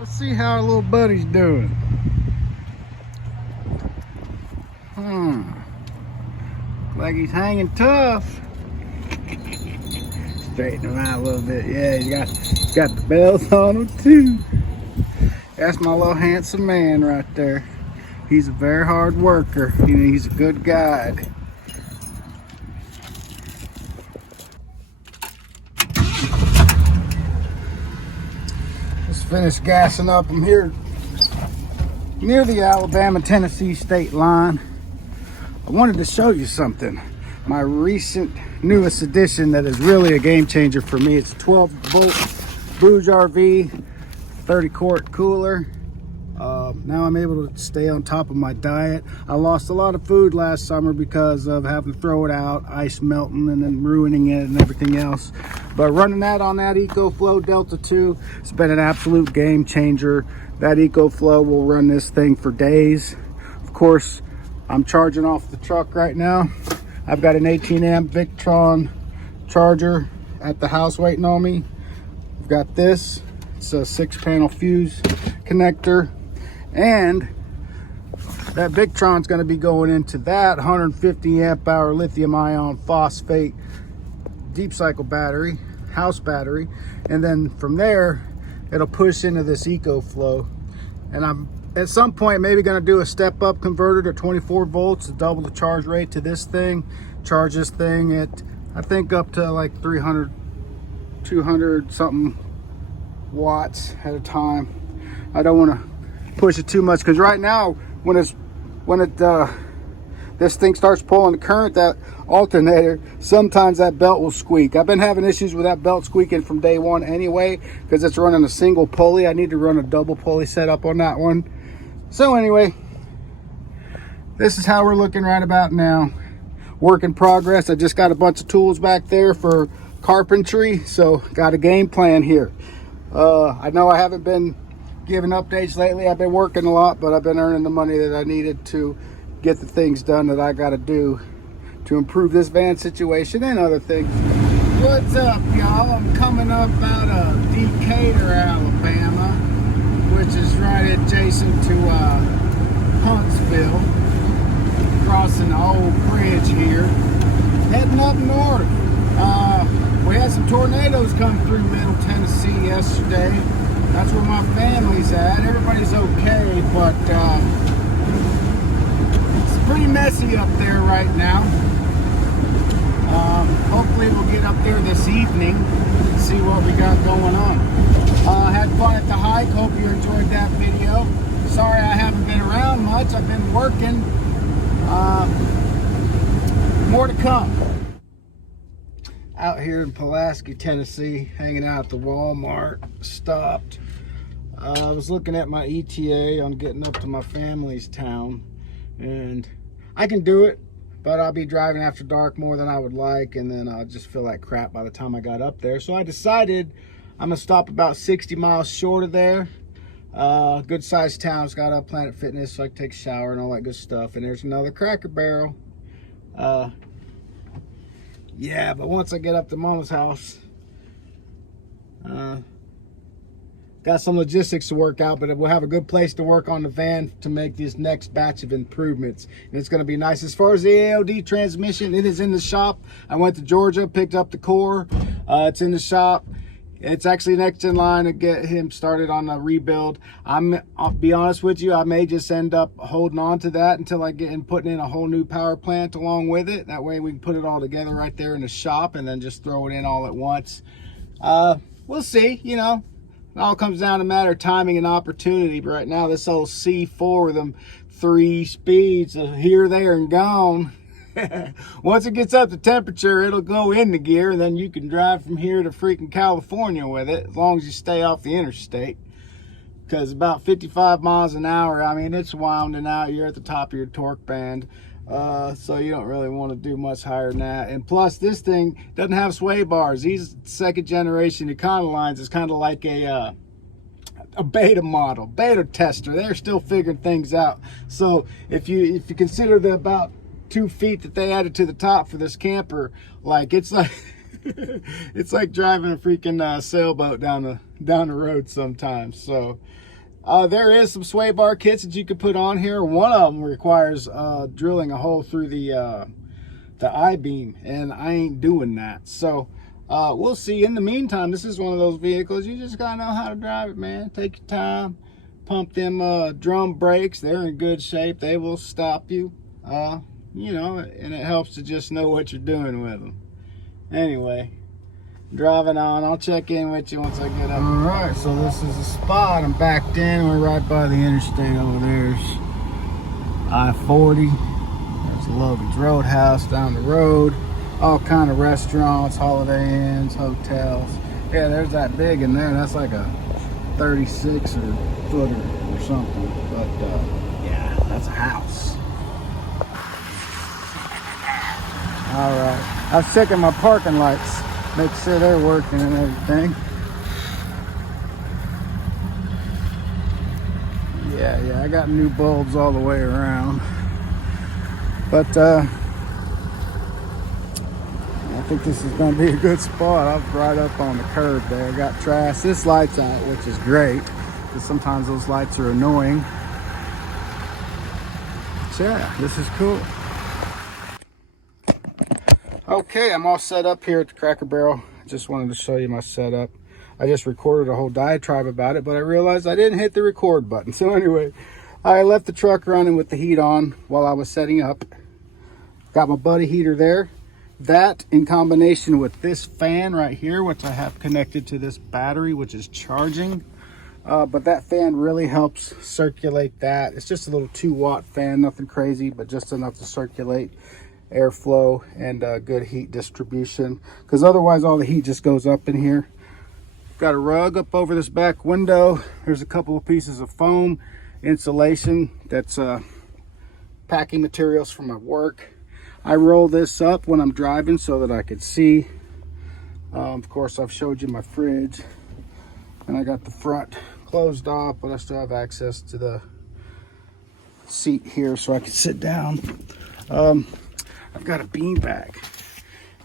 Let's see how our little buddy's doing. Like he's hanging tough. Straighten him out a little bit. Yeah, he's got the bells on him too. That's my little handsome man right there. He's a very hard worker. He's a good guide. Let's finish gassing up. I'm here near the Alabama-Tennessee state line. I wanted to show you something. My recent newest addition that is really a game changer for me. It's a 12-volt Bouge RV 30-quart cooler. Now I'm able to stay on top of my diet. I lost a lot of food last summer because of having to throw it out, ice melting and then ruining it and everything else. But running that on that EcoFlow Delta 2, it's been an absolute game changer. That EcoFlow will run this thing for days. Of course, I'm charging off the truck right now. I've got an 18 amp Victron charger at the house waiting on me. I've got this. It's a 6-panel fuse connector. And that Victron's going to be going into that 150 amp hour lithium ion phosphate deep cycle battery, house battery. And then from there, it'll push into this EcoFlow. And I'm at some point maybe going to do a step up converter to 24 volts to double the charge rate to this thing. Charge this thing at, I think, up to like 300, 200 something watts at a time. I don't want to push it too much because right now when this thing starts pulling the current, that alternator, sometimes that belt will squeak. I've been having issues with that belt squeaking from day one anyway because it's running a single pulley. I need to run a double pulley setup on that one. So anyway, this is how we're looking right about now. Work in progress. I just got a bunch of tools back there for carpentry, so got a game plan here. I know I haven't been giving updates lately. I've been working a lot, but I've been earning the money that I needed to get the things done that I got to do to improve this van situation and other things. What's up, y'all? I'm coming up out of Decatur, Alabama, which is right adjacent to Huntsville, crossing the old bridge here, heading up north. We had some tornadoes come through Middle Tennessee yesterday. That's where my family's at. Everybody's okay, but it's pretty messy up there right now. Hopefully we'll get up there this evening and see what we got going on. Had fun at the hike. Hope you enjoyed that video. Sorry I haven't been around much. I've been working. More to come. Out here in Pulaski, Tennessee, hanging out at the Walmart. Stopped. I was looking at my ETA on getting up to my family's town, and I can do it, but I'll be driving after dark more than I would like, and then I'll just feel like crap by the time I got up there. So I decided I'm gonna stop about 60 miles short of there. Good sized town. It's got a Planet Fitness, so I can take a shower and all that good stuff. And there's another Cracker Barrel. Yeah, but once I get up to Mama's house, got some logistics to work out, but we'll have a good place to work on the van to make this next batch of improvements. And it's going to be nice. As far as the AOD transmission, it is in the shop. I went to Georgia, picked up the core. It's in the shop. It's actually next in line to get him started on a rebuild. I'll be honest with you, I may just end up holding on to that until I get in putting in a whole new power plant along with it. That way we can put it all together right there in the shop and then just throw it in all at once. We'll see, you know. It all comes down to a matter of timing and opportunity. But right now, this old C4 with them 3 speeds of here, there, and gone. Once it gets up to temperature, it'll go in the gear, and then you can drive from here to freaking California with it, as long as you stay off the interstate. Because about 55 miles an hour, I mean, it's wounding out. You're at the top of your torque band. So you don't really want to do much higher than that. And plus, this thing doesn't have sway bars. These second generation Econolines is kind of like a beta model, beta tester. They're still figuring things out. So if you consider the about 2 feet that they added to the top for this camper, like it's like it's like driving a freaking sailboat down the road sometimes. So There is some sway bar kits that you could put on here. One of them requires drilling a hole through the I-beam, and I ain't doing that. So we'll see. In the meantime, this is one of those vehicles you just gotta know how to drive it, man. Take your time, pump them drum brakes. They're in good shape. They will stop you, you know, and it helps to just know what you're doing with them. Anyway, driving on. I'll check in with you once I get up. All right, so this is the spot. I'm backed in. We're right by the interstate over there. I-40. There's Logan's Roadhouse down the road. All kind of restaurants, Holiday Inns, hotels. Yeah, there's that big in there. That's like a 36 or footer or something. But yeah, that's a house. All right, I was checking my parking lights, make sure they're working and everything. Yeah, I got new bulbs all the way around. But I think this is gonna be a good spot. I'm right up on the curb there. I got trash. This light's out, which is great, because sometimes those lights are annoying. So yeah, this is cool. Okay, I'm all set up here at the Cracker Barrel. I just wanted to show you my setup. I just recorded a whole diatribe about it, but I realized I didn't hit the record button. So anyway, I left the truck running with the heat on while I was setting up. Got my buddy heater there. That in combination with this fan right here, which I have connected to this battery, which is charging. But that fan really helps circulate that. It's just a little 2-watt fan, nothing crazy, but just enough to circulate airflow and good heat distribution, because otherwise all the heat just goes up in here. Got a rug up over this back window. There's a couple of pieces of foam insulation that's packing materials from my work. I roll this up when I'm driving so that I could see. Of course, I've showed you my fridge, and I got the front closed off, but I still have access to the seat here so I can sit down. I've got a bean bag,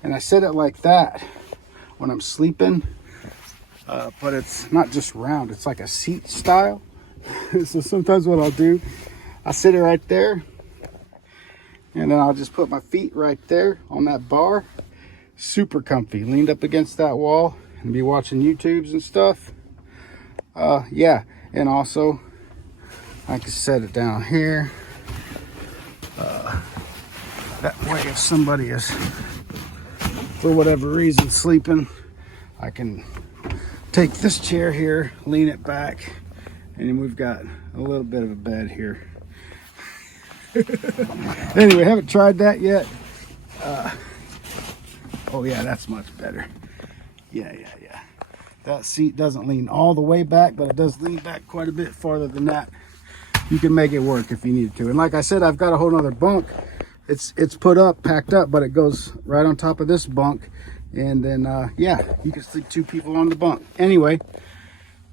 and I set it like that when I'm sleeping, but it's not just round, it's like a seat style. So sometimes what I'll do, I'll sit it right there, and then I'll just put my feet right there on that bar. Super comfy, leaned up against that wall and be watching YouTubes and stuff. Yeah, and also I can set it down here. That way, if somebody is, for whatever reason, sleeping, I can take this chair here, lean it back, and then we've got a little bit of a bed here. Anyway, haven't tried that yet. Oh yeah, that's much better. Yeah. That seat doesn't lean all the way back, but it does lean back quite a bit farther than that. You can make it work if you need to. And like I said, I've got a whole nother bunk. It's put up, packed up, but it goes right on top of this bunk. And then, yeah, you can sleep 2 people on the bunk. Anyway,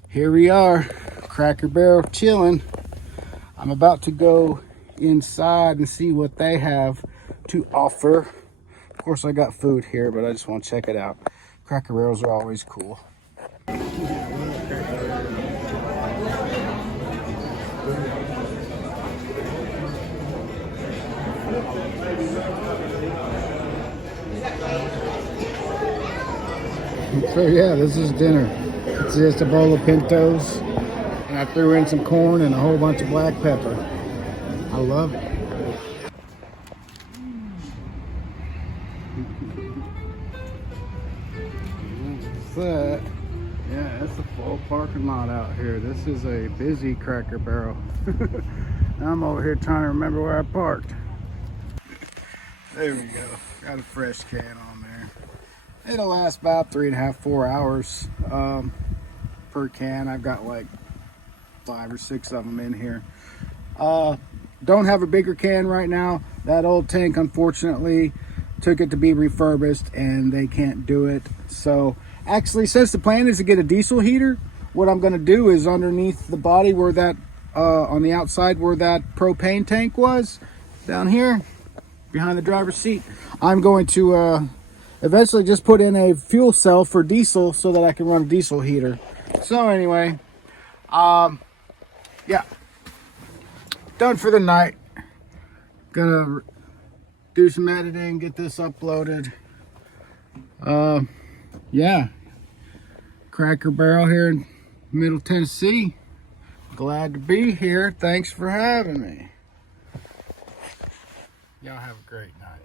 here we are, Cracker Barrel chilling. I'm about to go inside and see what they have to offer. Of course, I got food here, but I just want to check it out. Cracker Barrels are always cool. So yeah, this is dinner. It's just a bowl of pintos, and I threw in some corn and a whole bunch of black pepper. I love it. What's that? Yeah, it's a full parking lot out here. This is a busy Cracker Barrel. I'm over here trying to remember where I parked. There we go. Got a fresh can on there. It'll last about 3.5 to 4 hours per can. I've got like 5 or 6 of them in here. Don't have a bigger can right now. That old tank, unfortunately, took it to be refurbished and they can't do it. So actually, since the plan is to get a diesel heater, what I'm going to do is underneath the body where that on the outside where that propane tank was, down here behind the driver's seat, I'm going to eventually just put in a fuel cell for diesel so that I can run a diesel heater. So anyway, yeah, done for the night. Gonna do some editing, get this uploaded. Yeah, Cracker Barrel here in Middle Tennessee. Glad to be here. Thanks for having me. Y'all have a great night.